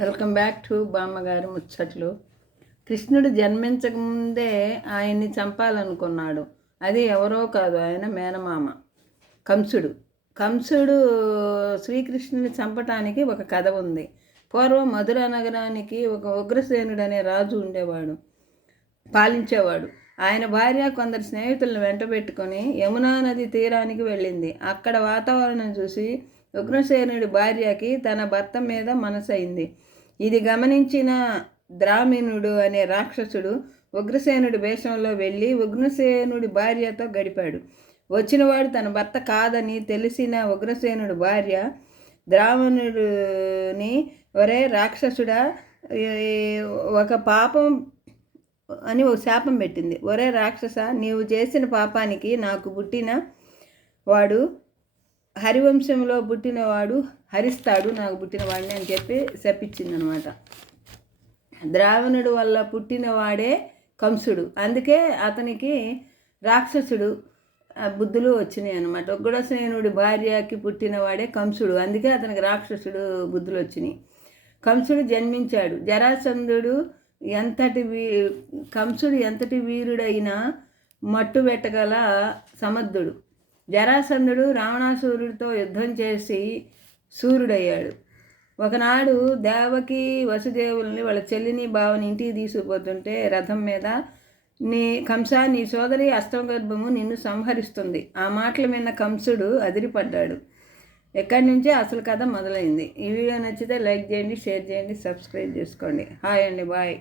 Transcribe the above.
Welcome back to బామ్మగారి ముచ్చట్లు. కృష్ణుడు జన్మించకముందే ఆయన్ని చంపాలనుకున్నాడు. అది ఎవరో కాదు, ఆయన మేనమామ కంసుడు శ్రీకృష్ణుని చంపటానికి ఒక కథ ఉంది. పూర్వం మధుర నగరానికి ఒక ఉగ్రసేనుడు అనే రాజు ఉండేవాడు, పాలించేవాడు. ఆయన భార్య కొందరు స్నేహితులను వెంటబెట్టుకొని యమునా నది తీరానికి వెళ్ళింది. అక్కడ వాతావరణం చూసి ఉగ్రసేనుడి భార్యకి తన భర్త మీద మనసైంది. ఇది గమనించిన ద్రామిణుడు అనే రాక్షసుడు ఉగ్రసేనుడి వేషంలో వెళ్ళి ఉగ్రసేనుడి భార్యతో గడిపాడు. వచ్చినవాడు తన భర్త కాదని తెలిసిన ఉగ్రసేనుడి భార్య ద్రావణుడిని, ఒరే రాక్షసుడా, ఒక పాపం అని ఒక శాపం పెట్టింది. ఒరే రాక్షస, నీవు చేసిన పాపానికి నాకు పుట్టిన వాడు హరివంశంలో పుట్టినవాడు హరిస్తాడు, నాకు పుట్టినవాడిని అని చెప్పి శపించింది అనమాట. ద్రావణుడు వల్ల పుట్టినవాడే కంసుడు, అందుకే అతనికి రాక్షసుడు బుద్ధులు వచ్చినాయి అనమాట. ఉగ్రసేనుడి భార్యకి పుట్టినవాడే కంసుడు, అందుకే అతనికి రాక్షసుడు బుద్ధులు వచ్చినాయి. కంసుడు జన్మించాడు. జరాసంధుడు కంసుడు ఎంతటి వీరుడైనా మట్టు పెట్టగల సమర్థుడు. జరాసంధుడు రావణాసురుడితో యుద్ధం చేసి సూర్యుడయ్యాడు. ఒకనాడు దేవకి వసుదేవుల్ని వాళ్ళ చెల్లిని బావని ఇంటికి తీసుకుపోతుంటే రథం మీద, నీ సోదరి అష్టమగర్భము నిన్ను సంహరిస్తుంది. ఆ మాటలు విన్న కంసుడు అదిరిపడ్డాడు. ఎక్కడి నుంచే అసలు కథ మొదలైంది. ఈ వీడియో నచ్చితే లైక్ చేయండి, షేర్ చేయండి, సబ్స్క్రైబ్ చేసుకోండి. హాయ్ అండి, బాయ్.